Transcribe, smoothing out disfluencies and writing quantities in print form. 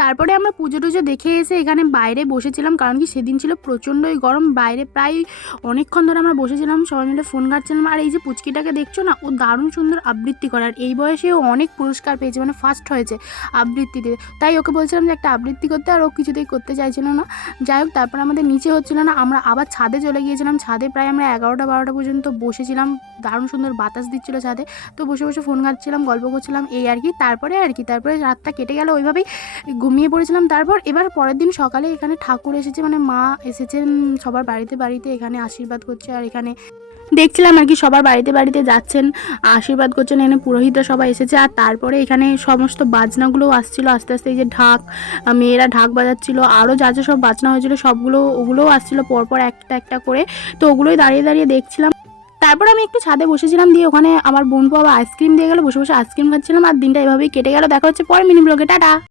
তারপরে আমরা পুজো টুজো দেখে এসে এখানে বাইরে বসেছিলাম, কারণ কি সেদিন ছিল প্রচণ্ডই গরম। বাইরে প্রায় অনেকক্ষণ ধরে আমরা বসেছিলাম, সবাই মিলে ফোন ঘাটছিলাম। আর এই যে পুচকিটাকে দেখছো না, ও দারুণ সুন্দর আবৃত্তি করে, আর এই বয়সে ও অনেক পুরস্কার পেয়েছে, মানে ফার্স্ট হয়েছে আবৃত্তিতে। তাই ওকে বলছিলাম যে একটা আবৃত্তি করতে, আর ও কিছুতেই করতে চাইছিল না। যাই হোক, তারপর আমাদের নিচে হচ্ছিল না, আমরা আবার ছাদে চলে গিয়েছিলাম। ছাদে প্রায় আমরা 11টা 12টা পর্যন্ত বসেছিলাম, দারুণ সুন্দর বাতাস দিচ্ছিলো ছাদে। তো বসে বসে ফোন ঘাটছিলাম, গল্প করছিলাম, এই আর কি। তারপরে রাতটা কেটে গেল ওইভাবেই, ঘুমিয়ে পড়েছিলাম। তারপর এবার পরের দিন সকালে এখানে ঠাকুর এসেছে, মানে মা এসেছেন সবার বাড়িতে বাড়িতে, এখানে আশীর্বাদ করছে। আর এখানে দেখছিলাম আর কি সবার বাড়িতে বাড়িতে যাচ্ছেন, আশীর্বাদ করছেন, এখানে পুরোহিতরা সবাই এসেছে। আর তারপরে এখানে সমস্ত বাজনাগুলোও আসছিল আস্তে আস্তে, এই যে ঢাক, মেয়েরা ঢাক বাজাচ্ছিল, আরও যা যা সব বাজনা হয়েছিল ওগুলোও আসছিল পরপর একটা একটা করে। তো ওগুলোই দাঁড়িয়ে দাঁড়িয়ে দেখছিলাম। তারপর আমি একটু ছাদে বসেছিলাম, দিয়ে ওখানে আমার বোনপো আবার আইসক্রিম দিয়ে গেলো, বসে বসে আইসক্রিম খাচ্ছিলাম। আর দিনটা এভাবেই কেটে গেল। দেখা হচ্ছে পরে মিনি ব্লগে, টাটা।